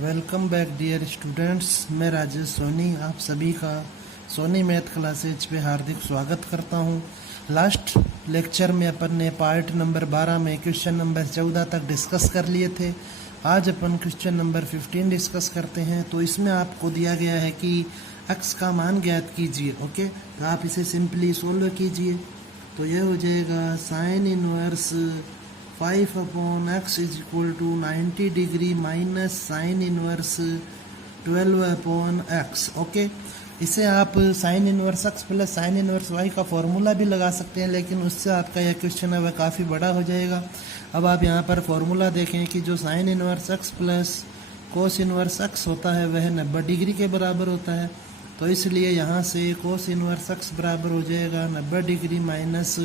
Welcome back dear students. मैं राजेश सोनी आप सभी का सोनी मैथ क्लासेज पे हार्दिक स्वागत करता हूँ। लास्ट लेक्चर में अपन ने पार्ट नंबर 12 में क्वेश्चन नंबर 14 तक डिस्कस कर लिए थे। आज अपन क्वेश्चन नंबर 15 डिस्कस करते हैं। तो इसमें आपको दिया गया है कि x का मान ज्ञात कीजिए। ओके, तो आप इसे सिंपली सोल्व कीजिए। तो यह हो जाएगा sine inverse 5/x is equal to 90 degree minus sine inverse 12/x। Okay, इसे आप sine inverse x plus sine inverse y का फॉर्मूला भी लगा सकते हैं, लेकिन उससे आपका यह क्वेश्चन है वह काफ़ी बड़ा हो जाएगा। अब आप यहाँ पर फॉर्मूला देखें कि जो sign inverse x plus cos inverse x होता है वह 90 डिग्री के बराबर होता है। तो इसलिए यहाँ से कोस इनवर्स x बराबर हो जाएगा 90 degree minus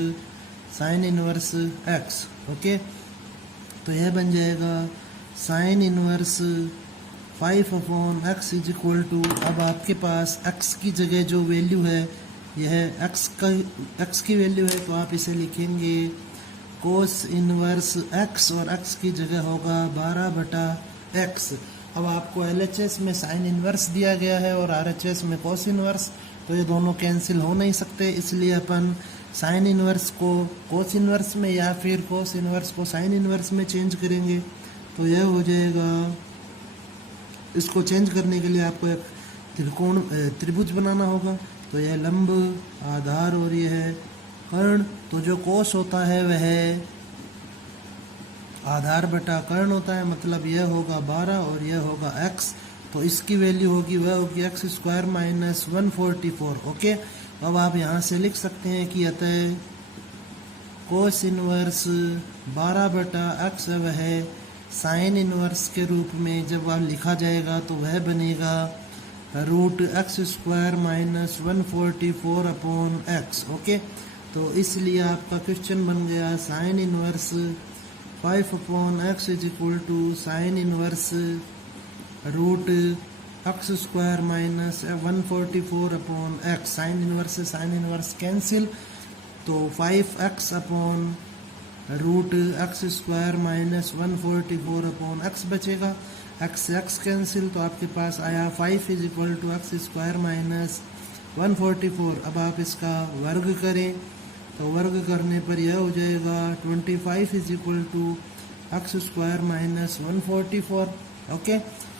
sine inverse x। Okay, तो यह बन जाएगा sine inverse 5/x is equal to, अब आपके पास x की जगह जो वैल्यू है यह x की वैल्यू है, तो आप इसे लिखेंगे कोस इनवर्स x और x की जगह होगा 12/x। अब आपको LHS में साइन इनवर्स दिया गया है और RHS में कोस इनवर्स, तो ये दोनों कैंसिल हो नहीं सकते, इसलिए अपन साइन इनवर्स को कोस इनवर्स में या फिर कोस इनवर्स को साइन इनवर्स में चेंज करेंगे। तो यह हो जाएगा, इसको चेंज करने के लिए आपको एक त्रिभुज बनाना होगा। तो यह लंब आधार और यह है कर्ण। तो जो कोस होता है वह आधार बटा कर्ण होता है, मतलब यह होगा 12 और यह होगा x। तो इसकी वैल्यु होगी वह होगी x स्क्वायर माइनस 144। ओके, अब आप यहाँ से लिख सकते हैं कि अतः कोस इनवर्स 12/x वह साइन इनवर्स के रूप में जब आप लिखा जाएगा तो वह बनेगा √x square minus 144/x। Okay, तो इसलिए आपका क्वेश्चन बन गया sine inverse 5/x is equal to sine inverse √x square minus 144/x। Sine inverse से साइन इनवर्स कैंसिल, तो 5x upon √x square minus 144/x बचेगा। x से x कैंसिल, तो आपके पास आया 5 is equal to x square minus 144। अब आप इसका वर्ग करें, तो वर्ग करने पर यह हो जाएगा 25 is equal to x square minus 144। Okay,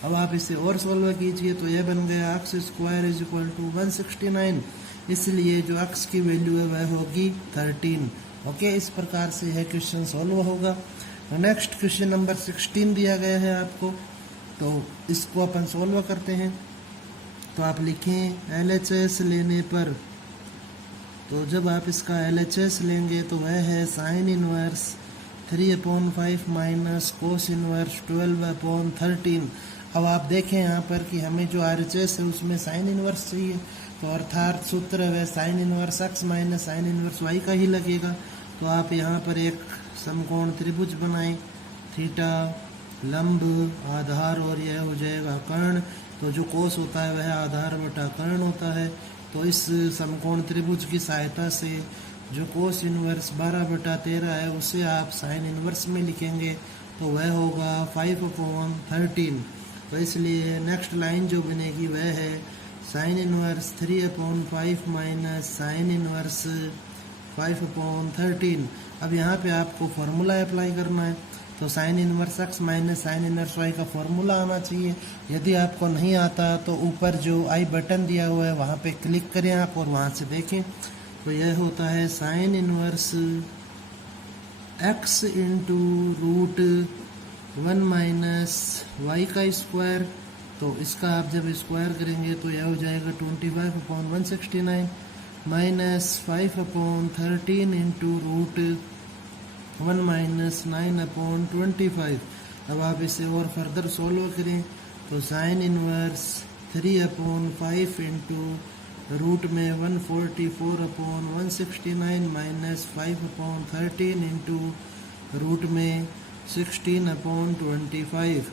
अब आप इसे और सॉल्व कीजिए, तो यह बन गया x square is equal to 169। इसलिए जो x की वैल्यू है वह होगी 13। ओके, इस प्रकार से यह क्वेश्चन सॉल्व होगा। नेक्स्ट क्वेश्चन नंबर 16 दिया गया है आपको, तो इसको अपन सॉल्व करते हैं। तो आप लिखें LHS लेने पर, तो जब आप इसका LHS लेंगे तो वह है sign inverse 3/5 minus cos inverse 12/13। अब आप देखें यहाँ पर कि हमें जो RHS है उसमें साइन इनवर्स चाहिए, तो अर्थात सूत्र है sign inverse x minus sine inverse y का ही लगेगा। तो आप यहाँ पर एक समकोण त्रिभुज बनाएं, थीटा लंब आधार और यह हो जाएगा कर्ण। तो जो कोस होता है वह आधार बटा कर्ण होता है। तो इस समकोण त्रिभुज की सहायता से जो कोस इनवर्स 12/13 है उसे आप साइन इनवर्स में लिखेंगे, तो वह होगा 5/13। तो इसलिए नेक्स्ट लाइन जो बनेगी वह है sign inverse 3/5 minus sine inverse 5/13। अब यहाँ पे आपको फार्मूला अप्लाई करना है, तो sign inverse x minus sine inverse y का फार्मूला आना चाहिए। यदि आपको नहीं आता तो ऊपर जो आई बटन दिया हुआ है वहाँ पे क्लिक करें आप और वहाँ से देखें। तो यह होता है sign inverse x into √1 minus y का स्क्वायर। तो इसका आप जब स्क्वायर करेंगे तो यह हो जाएगा 25/169 माइनस 5/13 इंटू √1 माइनस 9/25। अब आप इसे और फर्दर सॉल्व करें, तो साइन इनवर्स 3/5 इंटू रूट में 144/169 माइनस 5/13 इंटू रूट में 16/25।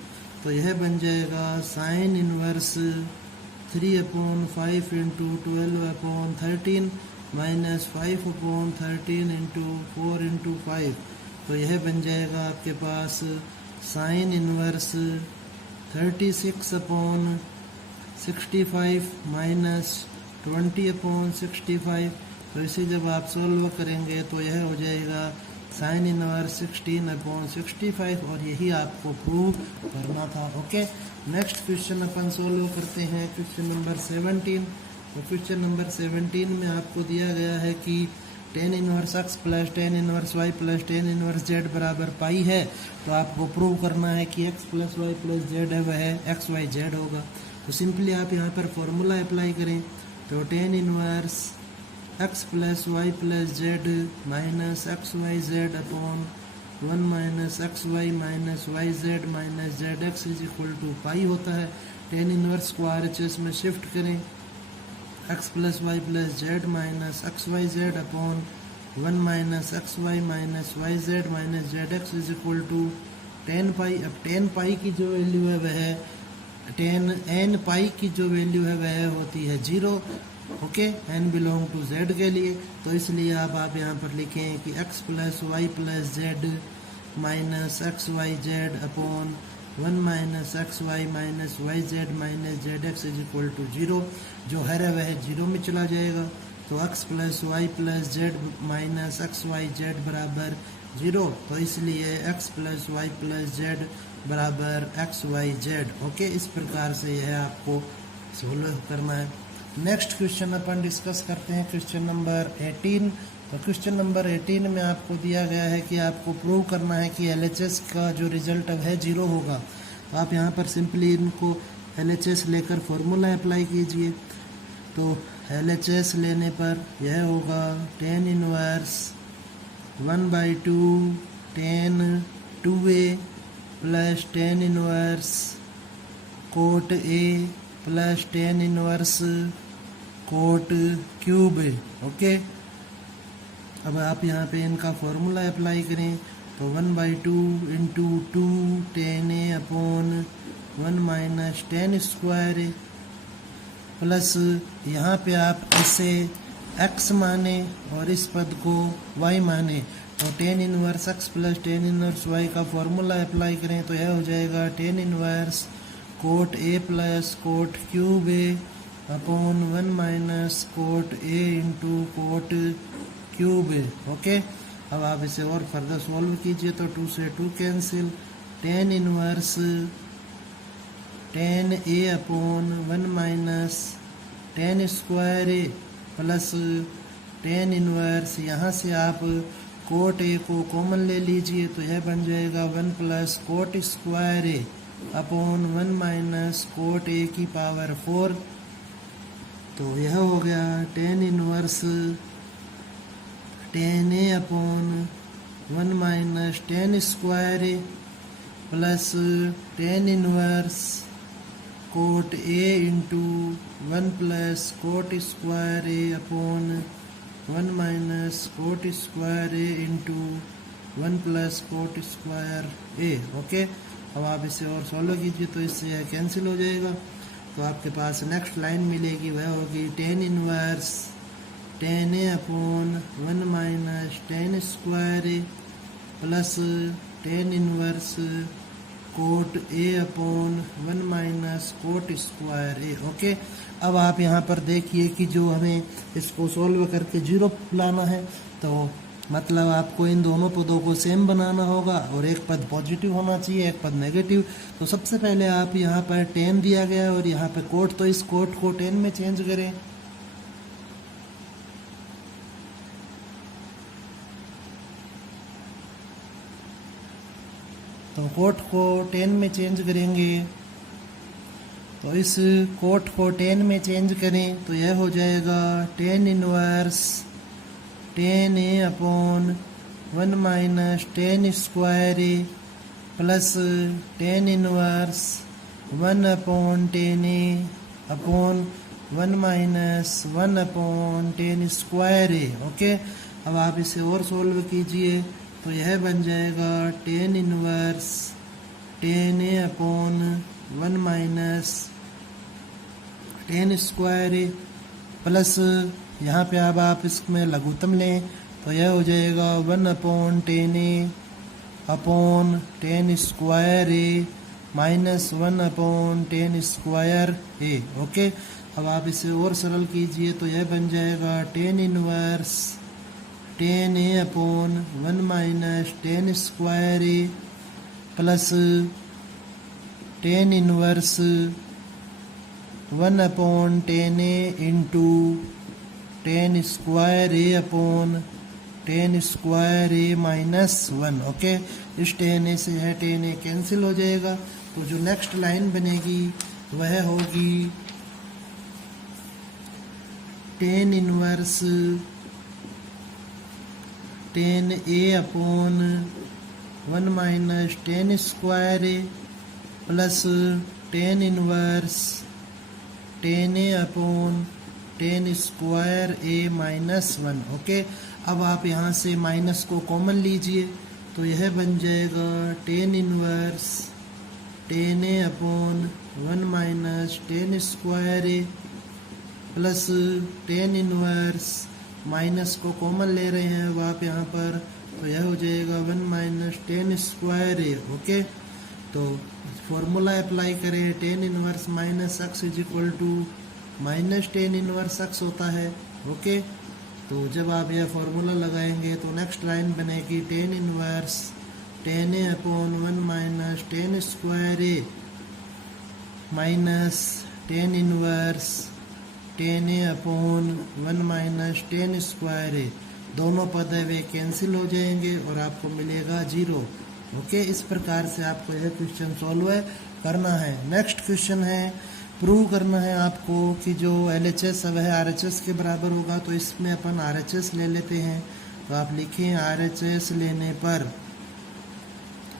तो यह बन जाएगा sine inverse 3/5 into 12/13 minus 5/13 into 4/5। तो यह बन जाएगा आपके पास sine inverse 36 upon 65 minus 20 upon 65। तो इसे जब आप सॉल्व करेंगे तो यह हो जाएगा साइन इनवर्स 16 अपॉन 65, और यही आपको प्रूव करना था। ओके, नेक्स्ट क्वेश्चन अपन सॉल्व करते हैं, क्वेश्चन नंबर 17। तो क्वेश्चन नंबर 17 में आपको दिया गया है कि tan inverse x plus tan inverse y plus tan inverse z बराबर पाई है। तो आपको प्रूव करना है कि x plus Y plus z है वह एक्स वाई जेड होगा। तो सिंपली आप यहाँ पर फॉर्मूला अप्लाई करें, तो tan inverse x plus Y plus Z minus x Y Z upon 1 minus x Y minus Y Z minus Z x is equal to pi होता है। tan inverse को RHS में shift करें, x plus Y plus Z minus x Y Z upon 1 minus x Y minus Y Z minus Z x is equal to tan pi. अब tan पाई की जो value है वह tan n पाई की जो वैल्यू है वह होती है 0। Okay, n belong to z के लिए, तो इसलिए आप यहाँ पर लिखें कि x plus Y plus Z minus x Y Z upon 1 minus x Y minus Y Z minus Z x is equal to 0। जो है वह 0 में चला जाएगा, तो x plus Y plus Z minus x Y z बराबर 0। तो इसलिए x plus Y plus z बराबर एक्स वाई जेड। ओके, इस प्रकार से यह आपको सोल्व करना है। नेक्स्ट क्वेश्चन अपन डिस्कस करते हैं, क्वेश्चन नंबर 18। तो क्वेश्चन नंबर 18 में आपको दिया गया है कि आपको प्रूव करना है कि LHS का जो रिजल्ट है 0 होगा। तो आप यहाँ पर सिंपली इनको LHS लेकर फॉर्मूला अप्लाई कीजिए। तो LHS लेने पर यह होगा tan inverse 1/2 tan 2a plus tan inverse cot a plus tan inverse cot cube a. Okay, अब आप यहाँ पे इनका फॉर्मूला अप्लाई करें, तो 1/2 into 2 tan a upon 1 minus tan square A plus यहाँ पे आप इसे x माने और इस पद को y माने, तो tan inverse x plus tan inverse y का फॉर्मूला अप्लाई करें, तो यह हो जाएगा tan inverse cot a plus cot cube a upon 1 minus cot a into cot cube a. Okay, अब आप इसे और फर्दर सॉल्व कीजिए, तो 2 से 2 cancel, tan inverse tan a upon 1 minus tan square A plus tan inverse, यहाँ से आप कोट ए को कॉमन ले लीजिए, तो यह बन जाएगा 1 plus coat square A upon 1 minus cot A की पावर 4। तो यह हो गया tan inverse tan A upon 1 minus tan square A plus tan inverse cot A into 1 plus coat square A upon 1 minus coat square A into 1 plus coat square A. Okay, अब आप इसे और solve कीजिए, तो इससे यह cancel हो जाएगा। तो आपके पास नेक्स्ट लाइन मिलेगी, वह होगी tan inverse tan A upon 1 minus tan square A plus tan inverse cot A upon 1 minus coat square A. Okay, अब आप यहाँ पर देखिए कि जो हमें इसको सॉल्व करके 0 लाना है, तो मतलब आपको इन दोनों पदों को सेम बनाना होगा और एक पद पॉजिटिव होना चाहिए, एक पद नेगेटिव। तो सबसे पहले आप यहाँ पर tan दिया गया है और यहाँ पे कोट, तो इस कोट को tan में चेंज करें। तो कोट को tan में चेंज करेंगे, तो इस कोट को tan में चेंज करें, तो यह हो जाएगा tan inverse tan A upon 1 minus tan square A plus tan inverse 1 upon tan A upon 1 minus 1 upon tan square A. Okay, अब आप इसे और सॉल्व कीजिए, तो यह बन जाएगा tan inverse tan A upon 1 minus tan square A plus यहाँ पे अब आप इसमें लघुत्तम लें, तो यह हो जाएगा 1 upon tan A upon tan square A -1/10²a। Okay, अब आप इसे और सरल कीजिए तो यह बन जाएगा tan inverse 10a/1 - 10² plus tan inverse 1/10a into tan²a/10²a-1। Okay, इस tan a से यह tan a कैंसिल हो जाएगा। तो जो नेक्स्ट लाइन बनेगी वह होगी tan inverse tan a/1 - 10² plus tan inverse tan a/10²a-1। Okay, अब आप यहाँ से माइनस को कॉमन लीजिए तो यह बन जाएगा tan inverse tan a/1 - 10² plus tan inverse minus को कॉमन ले रहे हैं अब आप यहाँ पर, तो यह हो जाएगा 1 - 10²a। ओके, तो फॉर्मूला अप्लाई करें, tan inverse minus x minus tan inverse x होता है। ओके, तो जब आप यह फॉर्मूला लगाएंगे तो नेक्स्ट लाइन बनेगी tan inverse tan a/1 - 10² minus tan inverse tan a/1 - 10²a। दोनों पद है वे कैंसिल हो जाएंगे और आपको मिलेगा 0। ओके, इस प्रकार से आपको यह क्वेश्चन सॉल्व करना है। नेक्स्ट क्वेश्चन है, प्रूव करना है आपको कि जो LHS है वह RHS के बराबर होगा। तो इसमें अपन RHS ले लेते हैं, तो आप लिखें RHS लेने पर,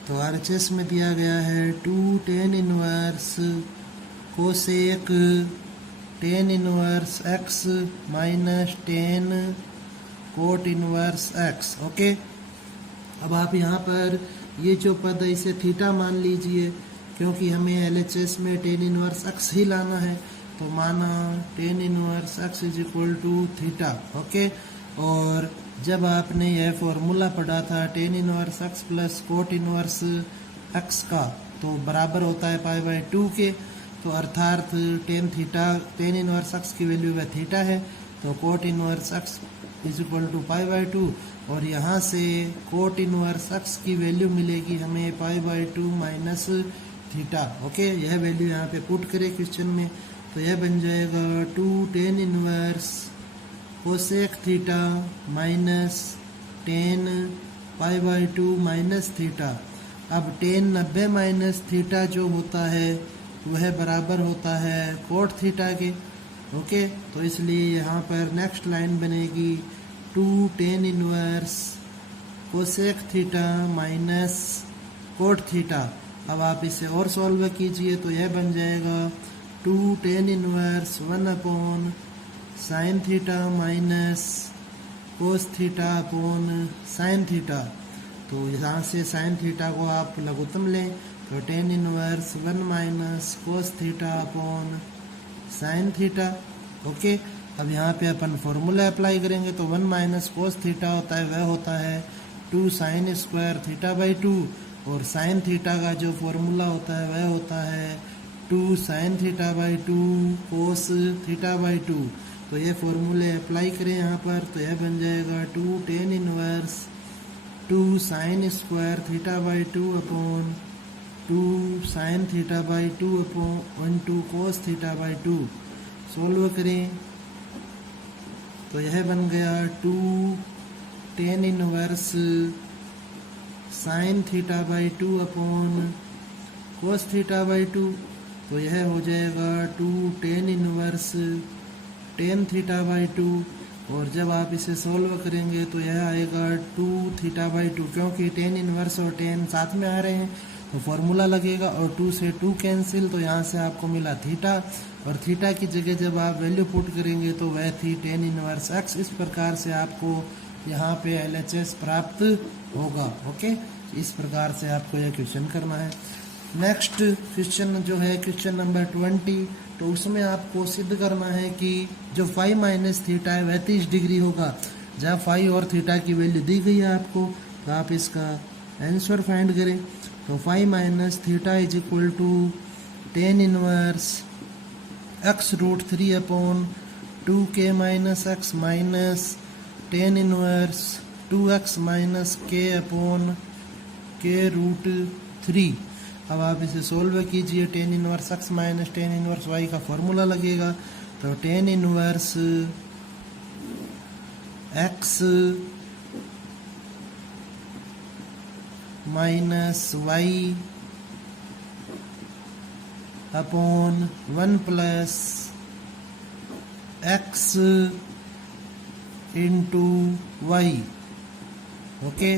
तो RHS में दिया गया है 2 tan inverse cosec tan inverse x minus tan cot inverse x। Okay, अब आप यहाँ पर ये जो पद है इसे थीटा मान लीजिए, क्योंकि हमें LHS में tan इनवर्स x ही लाना है। तो माना tan inverse x theta. Okay, और जब आपने यह फॉर्मूला पढ़ा था tan inverse x plus cot inverse x का, तो बराबर होता है π/2 के। तो अर्थात tan इनवर्स x की वैल्यू वह थीटा है, तो कोट इनवर्स x π/2, और यहाँ से कोट इनवर्स x की वैल्यू मिलेगी हमें π/2 माइनस थीटा। ओके, यह वैल्यू यहाँ पे पुट करें क्वेश्चन में, तो यह बन जाएगा 2 tan inverse cosec theta minus tan π/2 minus theta. अब tan 90 माइनस थीटा जो होता है वह बराबर होता है कोट थीटा के। ओके, तो इसलिए यहाँ पर नेक्स्ट लाइन बनेगी 2 tan inverse cosec theta minus cot theta. अब आप इसे और सॉल्व कीजिए तो यह बन जाएगा 2 tan inverse 1/sin theta minus cos theta sin theta. तो यहाँ से sin थीटा को आप लघुत्तम लें, तो tan inverse 1 - cos theta sin theta. Okay, अब यहाँ पे अपन फॉर्मूला अप्लाई करेंगे तो 1 - कोस थीटा होता है वह होता है 2 sin² θ/2, और sin थीटा का जो फॉर्मूला होता है वह होता है 2 sin θ/2 कोस θ/2। तो ये फॉर्मूले अप्लाई करें यहाँ पर, तो यह बन जाएगा 2 tan inverse 2 sin² θ/2 upon 2 sin θ/2 upon 2 cos θ/2। Solve करें तो यह बन गया 2 tan inverse sin θ/2 upon cos θ/2। तो यह हो जाएगा 2 tan इनवर्स tan θ/2, और जब आप इसे सोल्व करेंगे तो यह आएगा 2 θ/2, क्योंकि tan इनवर्स और tan साथ में आ रहे हैं तो फॉर्मूला लगेगा, और 2 से 2 कैंसिल, तो यहाँ से आपको मिला थीटा, और थीटा की जगह जब आप वैल्यू पुट करेंगे तो वह थी tan इनवर्स x। इस प्रकार से आपको यहाँ पे LHS प्राप्त होगा। ओके, इस प्रकार से आपको यह क्वेश्चन करना है। नेक्स्ट क्वेश्चन जो है क्वेश्चन नंबर 20, तो उसमें आपको सिद्ध करना है कि जो फाई माइनस थीटा है वह 30 डिग्री होगा। जहाँ फाई और थीटा की वैल्यू दी गई है आपको, तो आप इसका आंसर फाइंड करें तो 5 minus theta is equal to tan inverse x root 3 upon 2k minus x minus ten inverse 2x minus k upon k root 3। अब आप इसे सोल्व कीजिए। Tan inverse x minus ten inverse y का formula लगेगा तो tan inverse x minus y अपॉन 1 plus x into y. Okay,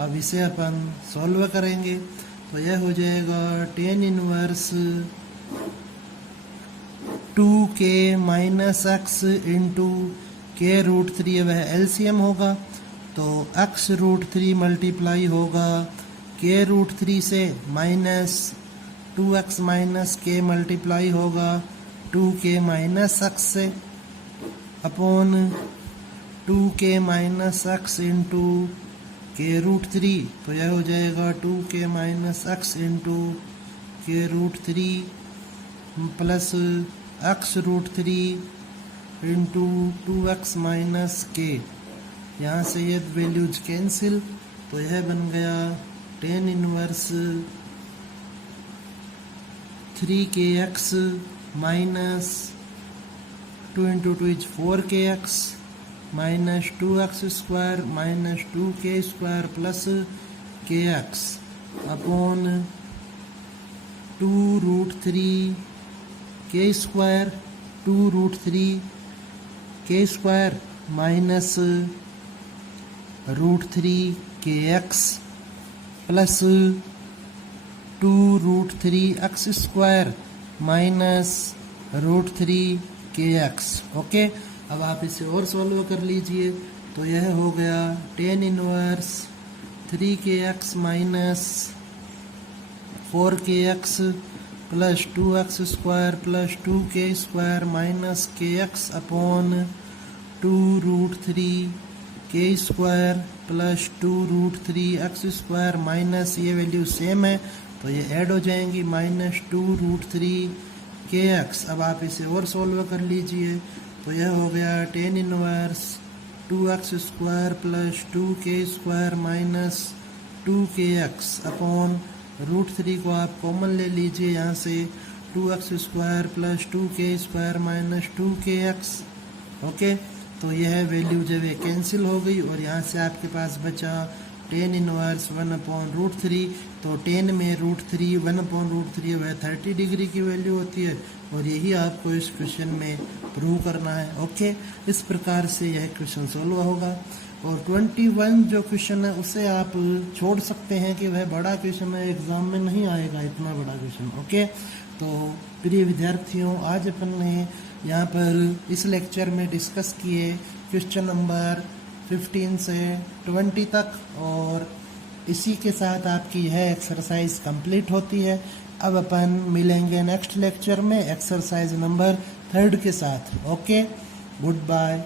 अब इसे अपन सॉल्व करेंगे तो यह हो जाएगा tan inverse 2k minus x into k root 3, वह एलसीएम होगा तो x रूट 3 मल्टीप्लाई होगा के रूट 3 से माइनस 2x माइनस के मल्टीप्लाई होगा 2k माइनस x से upon 2k minus x into k root 3, तो यह हो जाएगा 2k minus x into k root 3 plus x root 3 into 2x minus k. यहाँ से ये वैल्यूज कैंसिल तो यह बन गया tan inverse 3kx minus 2 into 2 is 4kx minus 2x square minus 2k square plus kx upon 2 root 3 k square 2 root 3 k square minus root 3 kx plus 2 root 3 x square minus root 3 kx। Okay, अब आप इसे और solve कर लीजिए तो यह हो गया tan inverse 3kx minus 4kx plus 2x square plus 2k square minus kx upon 2 root 3 k square plus 2 root 3 x square minus ये वैल्यू सेम है तो ये ऐड हो जाएंगी माइनस 2 रूट 3 kx। अब आप इसे और सॉल्व कर लीजिए तो यह हो गया tan inverse 2x square plus 2k square minus 2kx upon root 3 को आप कॉमन ले लीजिए यहाँ से 2x square plus 2k square minus 2kx। Okay, तो यह वैल्यू जब ये कैंसिल हो गई और यहाँ से आपके पास बचा टेन इनवर्स 1 अपॉन रूट 3, तो 10 में रूट 3 1 अपॉन रूट 3 वह 30 डिग्री की वैल्यू होती है और यही आपको इस क्वेश्चन में प्रूव करना है। ओके, इस प्रकार से यह क्वेश्चन सोल्व होगा और 21 जो क्वेश्चन है उसे आप छोड़ सकते हैं कि वह बड़ा क्वेश्चन है, एग्जाम में नहीं आएगा इतना बड़ा क्वेश्चन। ओके, तो प्रिय विद्यार्थियों, आज अपन ने यहाँ पर इस लेक्चर में डिस्कस किए क्वेश्चन नंबर 15 से 20 तक और इसी के साथ आपकी यह एक्सरसाइज कंप्लीट होती है। अब अपन मिलेंगे नेक्स्ट लेक्चर में एक्सरसाइज नंबर 3 के साथ। Okay, good bye.